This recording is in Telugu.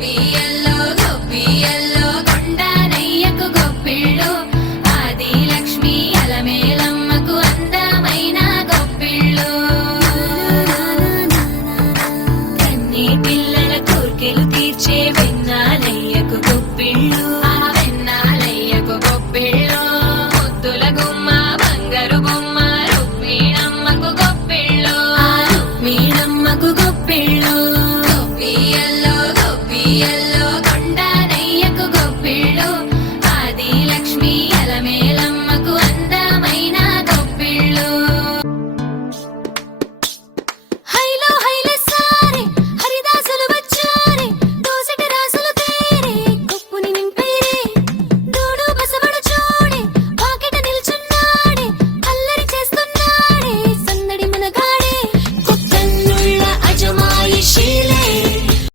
గొప్పియల్లో గొప్పియల్లో కొండానయ్యకు గొప్పిళ్ళు ఆది లక్ష్మి అలమేలమ్మకు అందమైన గొప్పిళ్ళు కన్నీ పిల్లల కోర్కెలు తీర్చే